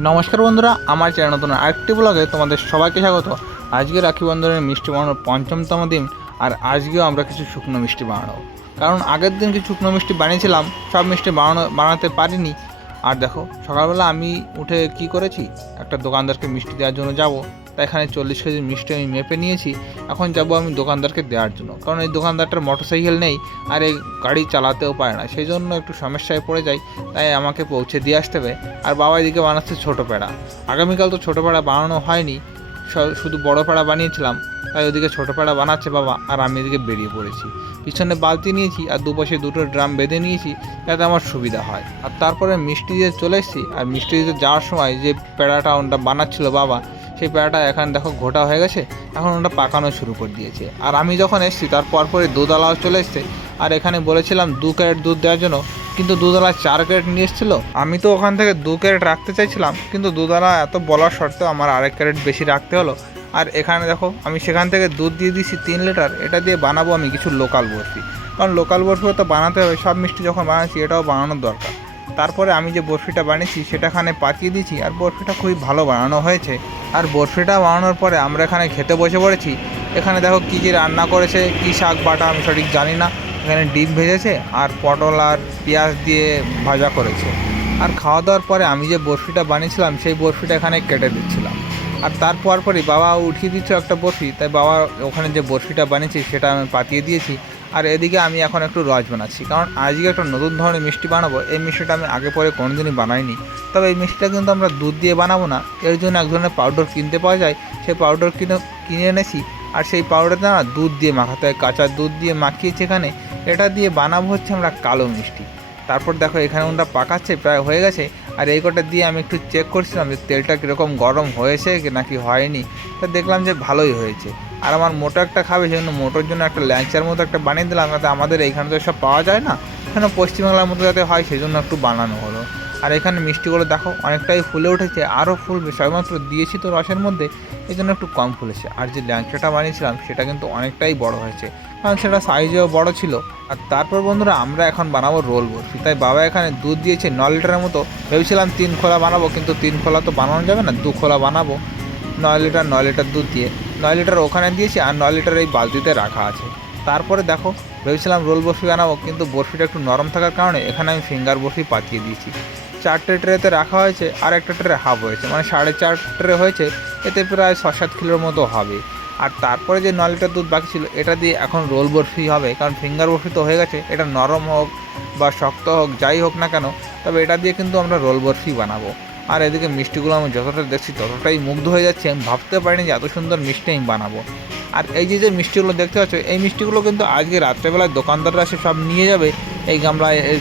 নমস্কার বন্ধুরা, আমার চ্যানেল নতুন আরেকটি ব্লগে তোমাদের সবাইকে স্বাগত। আজকে রাখি বন্ধনের মিষ্টি বানানোর পঞ্চমতম দিন, আর আজকেও আমরা কিছু শুকনো মিষ্টি বানাবো। কারণ আগের দিন কিছু শুকনো মিষ্টি বানিয়েছিলাম, সব মিষ্টি বানাতে পারিনি। আর দেখো, সকালবেলা আমি উঠে কি করেছি, একটা দোকানদারকে মিষ্টি দেওয়ার জন্য যাব। তাই এখানে 40 কেজি মিষ্টি আমি মেপে নিয়েছি। এখন যাব আমি দোকানদারকে দেওয়ার জন্য, কারণ এই দোকানদারটার মোটরসাইকেল নেই আর এই গাড়ি চালাতেও পারে না, সেই জন্য একটু সমস্যায় পড়ে যাই। তাই আমাকে পৌঁছে দিয়ে আসতে হবে। আর বাবা এদিকে বানাচ্ছে ছোটো পেড়া। আগামীকাল তো ছোটো পেড়া বানানো হয়নি, শুধু বড় পেড়া বানিয়েছিলাম। তাই ওদিকে ছোটো পেড়া বানাচ্ছে বাবা, আর আমি এদিকে বেরিয়ে পড়েছি। পিছনে বালতি নিয়েছি আর দুপাশে দুটো ড্রাম বেঁধে নিয়েছি, যাতে আমার সুবিধা হয়। আর তারপরে মিষ্টি দিয়ে চলে এসেছি। আর মিষ্টি দিতে যাওয়ার সময় যে পেড়াটা ওটা বানাচ্ছিল বাবা, সেই পেড়াটা এখন দেখো ঘোটা হয়ে গেছে, এখন ওটা পাকানো শুরু করে দিয়েছে। আর আমি যখন এসেছি তার পরপরই দুধওয়ালাও চলে এসছে। আর এখানে বলেছিলাম 2 ক্যারেট দুধ দেওয়ার জন্য, কিন্তু দুধওয়ালা 4 ক্যারেট নিয়ে এসেছিলো। আমি তো ওখান থেকে 2 ক্যারেট রাখতে চাইছিলাম, কিন্তু দুধওয়ালা এত বলার সত্ত্বেও আমার 1 ক্যারেট বেশি রাখতে হলো। আর এখানে দেখো, আমি সেখান থেকে দুধ দিয়ে দিয়েছি 3 লিটার। এটা দিয়ে বানাবো আমি কিছু লোকাল বরফি, কারণ লোকাল বরফিও তো বানাতে হবে। সব মিষ্টি যখন বানাচ্ছি এটাও বানানোর দরকার। তারপরে আমি যে বরফিটা বানিয়েছি সেটাখানে পাঠিয়ে দিয়েছি, আর বরফিটা খুবই ভালো বানানো হয়েছে। আর বরফিটা বানানোর পরে আমরা এখানে খেতে বসে পড়েছি। এখানে দেখো কী কী রান্না করেছে, কী শাক বাটা আমি সঠিক জানি না। এখানে ডিম ভেজেছে আর পটল আর পেঁয়াজ দিয়ে ভাজা করেছে। আর খাওয়া দাওয়ার পরে আমি যে বরফিটা বানিয়েছিলাম সেই বরফিটা এখানে কেটে দিচ্ছিলাম। আর তারপর পরই বাবা উঠিয়ে দিচ্ছ একটা বরফি, তাই বাবা ওখানে যে বরফিটা বানিয়েছি সেটা আমি পাঠিয়ে দিয়েছি। আর এদিকে আমি এখন একটু রস বানাচ্ছি, কারণ আজকে একটা নতুন ধরনের মিষ্টি বানাবো। এই মিষ্টিটা আমি আগে পরে কোনোদিনই বানাইনি। তবে এই মিষ্টিটা কিন্তু আমরা দুধ দিয়ে বানাবো না, এর জন্য এক ধরনের পাউডার কিনতে পাওয়া যায়। সেই পাউডার কিনে এনেছি। আর সেই পাউডারটা না দুধ দিয়ে মাখাতে হয়, কাঁচা দুধ দিয়ে মাখিয়েছি এখানে। এটা দিয়ে বানাবো হচ্ছে আমরা কালো মিষ্টি। তারপর দেখো এখানে ওটা পাকাচ্ছে, প্রায় হয়ে গেছে। আর এই কটা দিয়ে আমি একটু চেক করছিলাম যে তেলটা কীরকম গরম হয়েছে নাকি হয়নি। তা দেখলাম যে ভালোই হয়েছে। আর আমার মোটো একটা খাবে, সেই জন্য মোটোর জন্য একটা ল্যাংচার মতো একটা বানিয়ে দিলাম, যাতে আমাদের এইখানে তো সব পাওয়া যায় না, এখানে পশ্চিমবাংলার মতো যাতে হয় সেই জন্য একটু বানানো হলো। আর এখানে মিষ্টিগুলো দেখো অনেকটাই ফুলে উঠেছে, আরও ফুলবে। সবেমাত্র দিয়েছি তো রসের মধ্যে, এই জন্য একটু কম ফুলেছে। আর যে ল্যাংচাটা বানিয়েছিলাম সেটা কিন্তু অনেকটাই বড় হয়েছে, কারণ সেটা সাইজেও বড় ছিল। আর তারপর বন্ধুরা আমরা এখন বানাবো রোল বরফি। তাই বাবা এখানে দুধ দিয়েছে 9 লিটারের মতো। ভেবেছিলাম 3 খোলা বানাবো, কিন্তু 3 খোলা তো বানানো যাবে না, 2 খোলা বানাবো। 9 লিটার দুধ দিয়ে 9 লিটার ওখানে দিয়েছি, আর 9 লিটার এই বালতিতে রাখা আছে। তারপরে দেখো, ভেবেছিলাম রোল বরফি বানাবো, কিন্তু বরফিটা একটু নরম থাকার কারণে এখানে আমি ফিঙ্গার বরফি পাঠিয়ে দিয়েছি। 4টে ট্রেতে রাখা হয়েছে, আর একটা ট্রে হাফ হয়েছে, মানে 4.5 ট্রে হয়েছে। এতে প্রায় 6-7 কিলোর মতো হবে। আর তারপরে যে 9 লিটার দুধ বাকি ছিল, এটা দিয়ে এখন রোল বরফি হবে। কারণ ফিঙ্গার বরফি তো হয়ে গেছে, এটা নরম হোক বা শক্ত হোক যাই হোক না কেন, তবে এটা দিয়ে কিন্তু আমরা রোল বরফি বানাবো। আর এদিকে মিষ্টিগুলো আমি যতটা দেখছি ততটাই মুগ্ধ হয়ে যাচ্ছে। আমি ভাবতে পারিনি যে এত সুন্দর মিষ্টি আমি বানাবো। আর এই যে মিষ্টিগুলো দেখতে পাচ্ছ, এই মিষ্টিগুলো কিন্তু আজকে রাত্রেবেলায় দোকানদাররা এসে সব নিয়ে যাবে। এই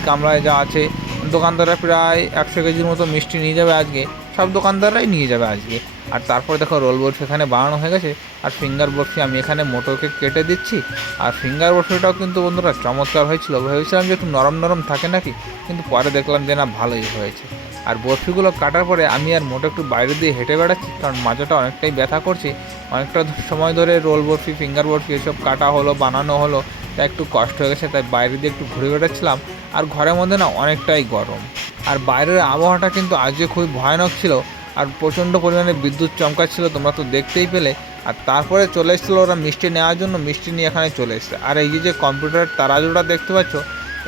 গামলায় যা আছে, দোকানদাররা প্রায় 100 কেজির মতো মিষ্টি নিয়ে যাবে আজকে। সব দোকানদাররাই নিয়ে যাবে আজকে। আর তারপরে দেখো রোল বরফি এখানে বানানো হয়ে গেছে। আর ফিঙ্গার বরফি আমি এখানে মোটরকে কেটে দিচ্ছি। আর ফিঙ্গার বরফিটাও কিন্তু বন্ধুরা চমৎকার হয়েছিল। ভেবেছিলাম যে একটু নরম নরম থাকে নাকি, কিন্তু পরে দেখলাম যে না, ভালোই হয়েছে। আর বরফিগুলো কাটার পরে আমি আর মোটো একটু বাইরে দিয়ে হেঁটে বেড়াচ্ছি, কারণ মাজাটা অনেকটাই ব্যথা করছে। অনেকটা সময় ধরে রোল বরফি, ফিঙ্গার বরফি এসব কাটা হলো, বানানো হলো, তাই একটু কষ্ট হয়ে গেছে। তাই বাইরে দিয়ে একটু ঘুরে বেড়াচ্ছিলাম। আর ঘরের মধ্যে না অনেকটাই গরম। আর বাইরের আবহাওয়াটা কিন্তু আজকে খুবই ভয়ানক ছিল। আর প্রচণ্ড পরিমাণে বিদ্যুৎ চমকাচ্ছিল, তোমরা তো দেখতেই পেলে। আর তারপরে চলে এসেছিলো ওরা মিষ্টি নেওয়ার জন্য, মিষ্টি নিয়ে এখানে চলে এসেছে। আর এই যে কম্পিউটারের তারাজুটা দেখতে পাচ্ছ,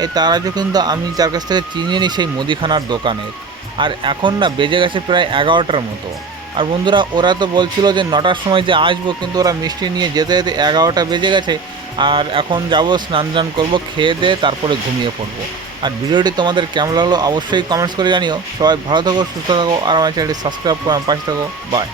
এই তারাজু কিন্তু আমি যার কাছ থেকে চিনিয়ে নিই সেই মুদিখানার দোকানের। আর এখন না বেজে গেছে প্রায় 11টার মতো। আর বন্ধুরা ওরা তো বলছিল যে 9টার সময় যে আসবো, কিন্তু ওরা মিষ্টি নিয়ে যেতে যেতে 11টা বেজে গেছে। আর এখন যাব, স্নান করবো, খেয়ে দিয়ে তারপরে ঘুমিয়ে পড়বো। আর ভিডিওটি তোমাদের কেমন লাগলো অবশ্যই কমেন্টস করে জানিও। সবাই ভালো থাকো, সুস্থ থাকো, আর আমার চ্যানেলটি সাবস্ক্রাইব করো, পাশে থাকো। বাই।